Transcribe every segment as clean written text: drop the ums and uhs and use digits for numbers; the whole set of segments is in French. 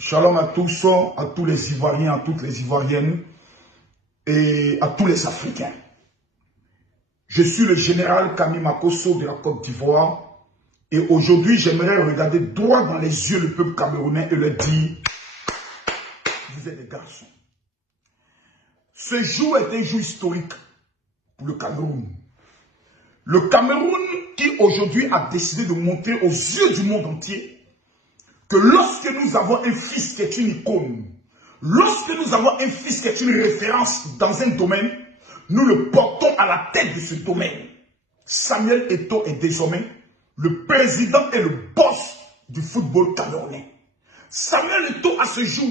Shalom à tous les Ivoiriens, à toutes les Ivoiriennes et à tous les Africains. Je suis le général Camille Makosso de la Côte d'Ivoire et aujourd'hui j'aimerais regarder droit dans les yeux le peuple camerounais et leur dire: vous êtes des garçons. Ce jour est un jour historique pour le Cameroun. Le Cameroun qui aujourd'hui a décidé de montrer aux yeux du monde entier que lorsque nous avons un fils qui est une icône, lorsque nous avons un fils qui est une référence dans un domaine, nous le portons à la tête de ce domaine. Samuel Eto'o est désormais le président et le boss du football camerounais. Samuel Eto'o, à ce jour,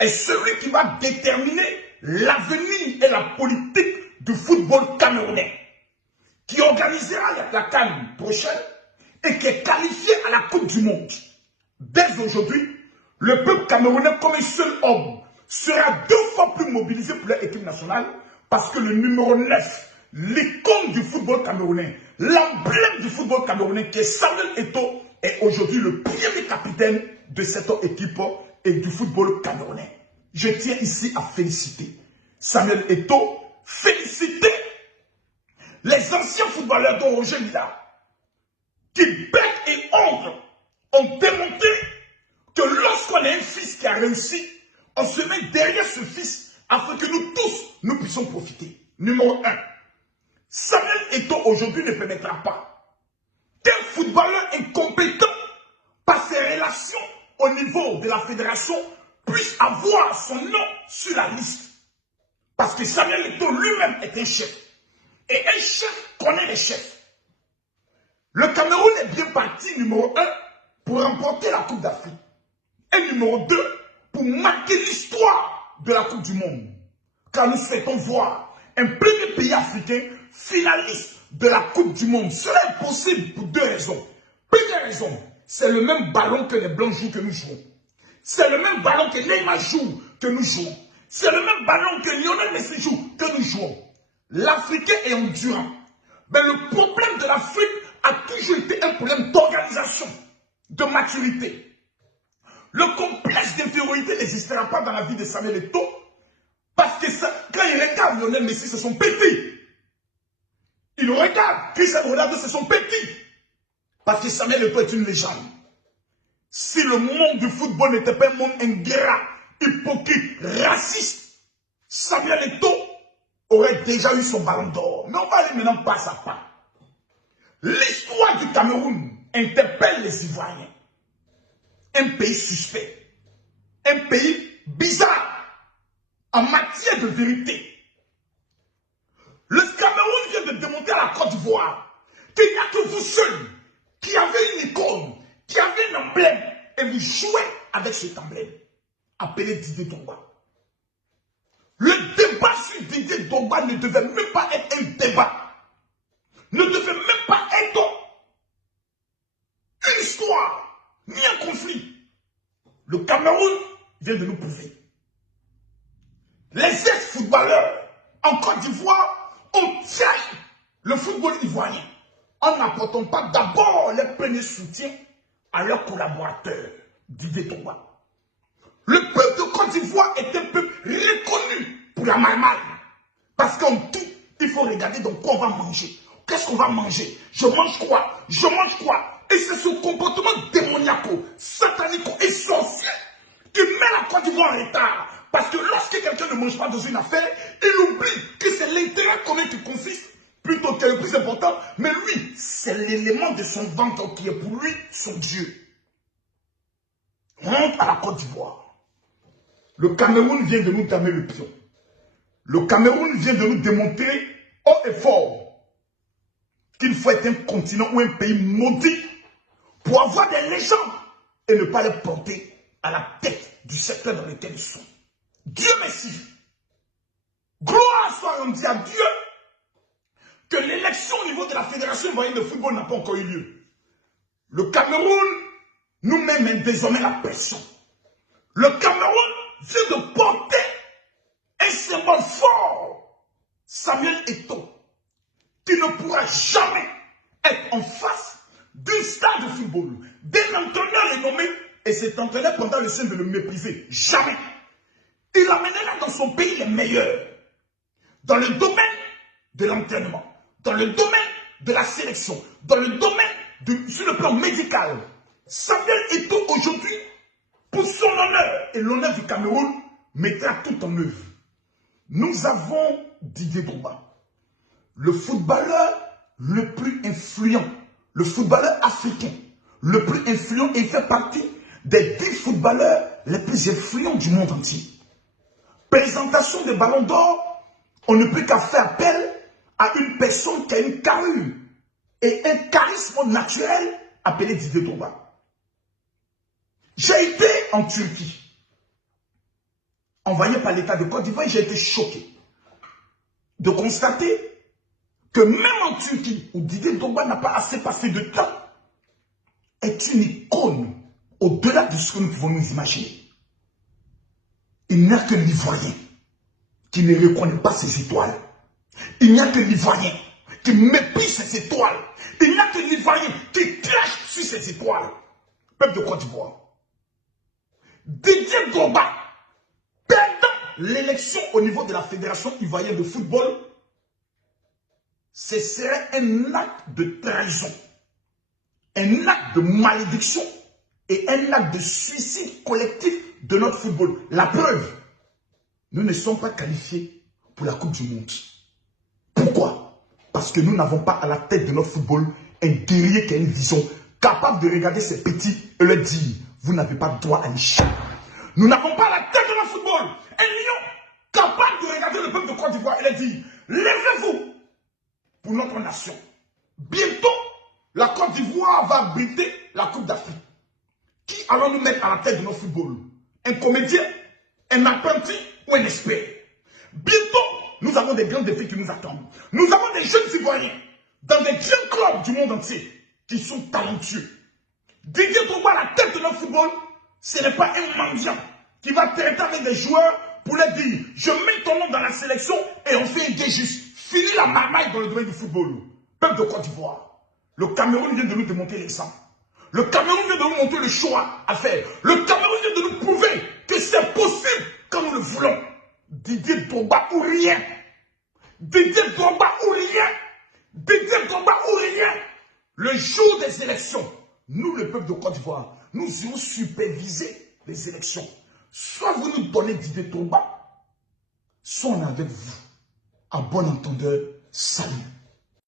est celui qui va déterminer l'avenir et la politique du football camerounais, qui organisera la CAN prochaine et qui est qualifié à la Coupe du Monde. Dès aujourd'hui, le peuple camerounais, comme un seul homme, sera 2 fois plus mobilisé pour l'équipe nationale parce que le numéro 9, l'icône du football camerounais, l'emblème du football camerounais qui est Samuel Eto'o, est aujourd'hui le premier capitaine de cette équipe et du football camerounais. Je tiens ici à féliciter Samuel Eto'o, féliciter les anciens footballeurs dont Roger Mila, qui bec et ongle ont démontré que lorsqu'on a un fils qui a réussi, on se met derrière ce fils afin que nous tous, nous puissions profiter. Numéro 1, Samuel Eto'o aujourd'hui ne permettra pas qu'un footballeur incompétent, par ses relations au niveau de la fédération, puisse avoir son nom sur la liste. Parce que Samuel Eto'o lui-même est un chef. Et un chef connaît les chefs. Le Cameroun est bien parti, numéro 1, pour remporter la Coupe d'Afrique. Et numéro 2, pour marquer l'histoire de la Coupe du Monde. Car nous souhaitons voir un premier pays africain finaliste de la Coupe du Monde. Cela est possible pour 2 raisons. Première raison, c'est le même ballon que les Blancs jouent que nous jouons. C'est le même ballon que Neymar joue que nous jouons. C'est le même ballon que Lionel Messi joue que nous jouons. L'Africain est endurant. Mais le problème de l'Afrique a toujours été un problème d'organisation, de maturité. Le complexe d'infériorité n'existera pas dans la vie de Samuel Eto'o parce que quand il regarde Lionel Messi, c'est son petit. Il regarde Cristiano Ronaldo, c'est son petit. Parce que Samuel Eto'o est une légende. Si le monde du football n'était pas un monde ingrat, hypocrite, raciste, Samuel Eto'o aurait déjà eu son ballon d'or. Mais on va aller maintenant pas à pas. L'histoire du Cameroun interpelle les Ivoiriens. Un pays suspect, un pays bizarre en matière de vérité. Le Cameroun vient de démontrer à la Côte d'Ivoire qu'il n'y a que vous seuls qui avez une icône, qui avez un emblème, et vous jouez avec cet emblème, appelé Didier Drogba. Le débat sur Didier Drogba ne devait même pas être un débat, ne devait même pas être une histoire, ni un conflit. Le Cameroun vient de nous prouver. Les ex-footballeurs en Côte d'Ivoire ont trahi le football ivoirien en n'apportant pas d'abord les premiers soutiens à leurs collaborateurs, Didier Drogba. Le peuple de Côte d'Ivoire est un peuple reconnu pour la marmaille. Parce qu'en tout, il faut regarder dans quoi on va manger. Qu'est-ce qu'on va manger? Je mange quoi? Je mange quoi? Et c'est ce comportement démoniaco, satanico et sorcier qui met la Côte d'Ivoire en retard. Parce que lorsque quelqu'un ne mange pas dans une affaire, il oublie que c'est l'intérêt commun qui consiste plutôt que le plus important. Mais lui, c'est l'élément de son ventre qui est pour lui son Dieu. Honte à la Côte d'Ivoire. Le Cameroun vient de nous damer le pion. Le Cameroun vient de nous démontrer haut et fort qu'il faut être un continent ou un pays maudit pour avoir des légendes et ne pas les porter à la tête du secteur dans lequel ils sont. Dieu merci. Gloire soit rendue à Dieu que l'élection au niveau de la Fédération ivoirienne de football n'a pas encore eu lieu. Le Cameroun nous met désormais la pression. Le Cameroun vient de porter un symbole fort, Samuel Eto'o, qui ne pourra jamais être en face d'une star de football, d'un entraîneur renommé et s'est entraîné pendant le sein de le mépriser. Jamais. Il amènera dans son pays les meilleurs. Dans le domaine de l'entraînement, dans le domaine de la sélection, dans le domaine sur le plan médical. Samuel Eto'o aujourd'hui, pour son honneur et l'honneur du Cameroun, mettra tout en œuvre. Nous avons Didier Drogba, le footballeur le plus influent, le footballeur africain, le plus influent, et il fait partie des 10 footballeurs les plus influents du monde entier. Présentation des ballons d'or, on ne peut qu'à faire appel à une personne qui a une carrure et un charisme naturel appelé Didier Drogba. J'ai été en Turquie, envoyé par l'État de Côte d'Ivoire, et j'ai été choqué de constater que même en Turquie, où Didier Drogba n'a pas assez passé de temps, est une icône au-delà de ce que nous pouvons nous imaginer. Il n'y a que l'Ivoirien qui ne reconnaît pas ses étoiles. Il n'y a que l'Ivoirien qui méprise ses étoiles. Il n'y a que l'Ivoirien qui crache sur ses étoiles. Peuple de Côte d'Ivoire. Didier Drogba, perdant l'élection au niveau de la Fédération ivoirienne de football, ce serait un acte de trahison, un acte de malédiction et un acte de suicide collectif de notre football. La preuve, nous ne sommes pas qualifiés pour la Coupe du Monde. Pourquoi? Parce que nous n'avons pas à la tête de notre football un guerrier qui a une vision capable de regarder ses petits et leur dire, vous n'avez pas droit à l'échec. Nous n'avons pas à la tête de notre football un lion capable de regarder le peuple de Côte d'Ivoire et leur dire, levez-vous pour notre nation. Bientôt, la Côte d'Ivoire va abriter la Coupe d'Afrique. Qui allons-nous mettre à la tête de notre football? Un comédien, un apprenti ou un expert? Bientôt, nous avons des grands défis qui nous attendent. Nous avons des jeunes Ivoiriens dans des grands clubs du monde entier qui sont talentueux. Didier Drogba à la tête de notre football, ce n'est pas un mendiant qui va traiter avec des joueurs pour leur dire je mets ton nom dans la sélection et on fait un gay juste. Fini la marmaille dans le domaine du football. Peuple de Côte d'Ivoire, le Cameroun vient de nous démontrer l'exemple. Le Cameroun vient de nous montrer le choix à faire. Le Cameroun vient de nous prouver que c'est possible quand nous le voulons. Didier Drogba ou rien. Didier Drogba ou rien. Didier Drogba ou rien. Le jour des élections, nous, le peuple de Côte d'Ivoire, nous irons superviser les élections. Soit vous nous donnez Didier Drogba, soit on est avec vous. À bon entendeur, salut.